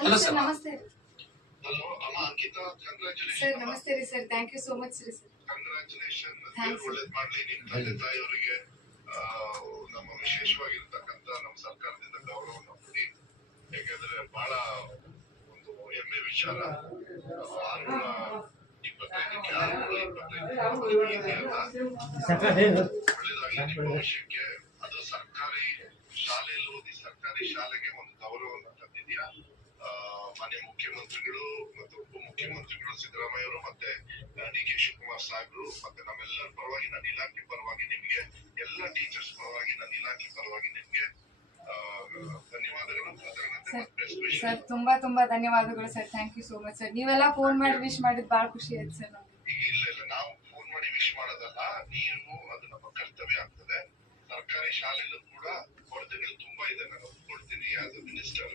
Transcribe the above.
Hello sir ನಮಸ್ತೆ hello ಅಮ್ಮ Ankita, sir ನಮಸ್ತೆ ರೀ sir. Thank you so much ರೀ ಸರ್. ಕಂಗ್ರಾಚುಲೇಷನ್. ಥ್ಯಾಂಕ್ಸ್. ಒಳ್ಳೇದ್ ಮಾಡ್ಲಿ ನಿಮ್ ತಂದೆ ತಾಯಿಯವರಿಗೆ. ನಮ್ಮ ವಿಶೇಷವಾಗಿರ್ತಕ್ಕಂತ ನಮ್ಮ ಸರ್ಕಾರದಿಂದ ಗೌರವವನ್ನು ಕೊಡಿ. ಯಾಕಂದ್ರೆ ಬಹಳ ಒಂದು ಹೆಮ್ಮೆ ವಿಚಾರ. 625ಕ್ಕೆ 625 ಒಳ್ಳೇದಾಗ್ಲಿ ನಿಮ್ಮ ಭವಿಷ್ಯಕ್ಕೆ. ಅದು ಸರ್ಕಾರಿ ಶಾಲೆಯಲ್ಲಿ ಓದಿ ಸರ್ಕಾರಿ ಶಾಲೆಗೆ ಒಂದು ಗೌರವವನ್ನು ತಂದಿದ್ಯಾ. ಮಾನ್ಯ ಮುಖ್ಯಮಂತ್ರಿಗಳು ಮತ್ತು ಉಪಮುಖ್ಯಮಂತ್ರಿಗಳು ಸಿದ್ದರಾಮಯ್ಯ ಅವರು ಮತ್ತೆ ಡಿ ಕೆ ಶಿವಕುಮಾರ್ ಸಾಹೇಬರು ಮತ್ತೆ ನಮ್ಮೆಲ್ಲರ ಪರವಾಗಿ, ನನ್ನ ಇಲಾಖೆ ಪರವಾಗಿ ನಿಮ್ಗೆ, ಎಲ್ಲ ಟೀಚರ್ಸ್ ಪರವಾಗಿ, ನನ್ನ ಇಲಾಖೆ ಪರವಾಗಿ ನಿಮ್ಗೆ ಧನ್ಯವಾದಗಳು. ಸರ್ ತುಂಬಾ ಧನ್ಯವಾದಗಳು sir. Thank you so much sir. ನೀವೆಲ್ಲ ಫೋನ್ ಮಾಡಿ ವಿಶ್ ಮಾಡಿದ್ ಬಹಳ ಖುಷಿ ಆಯ್ತು ಸರ್ ನಮ್ಗೆ. ಇಲ್ಲ ನಾವು ಫೋನ್ ಮಾಡಿ ವಿಶ್ ಮಾಡೋದಲ್ಲ, ನೀವು ಅದು ನಮ್ಮ ಕರ್ತವ್ಯ ಆಗ್ತದೆ. ಸರ್ಕಾರಿ ಶಾಲೆಯಲ್ಲೂ ಕೂಡ ಕೊರತೆಗಳು ತುಂಬಾ ಇದೆ, ನಾನು ಒಪ್ಕೊಳ್ತೀನಿ ಆಸ್ ಅ ಮಿನಿಸ್ಟರ್.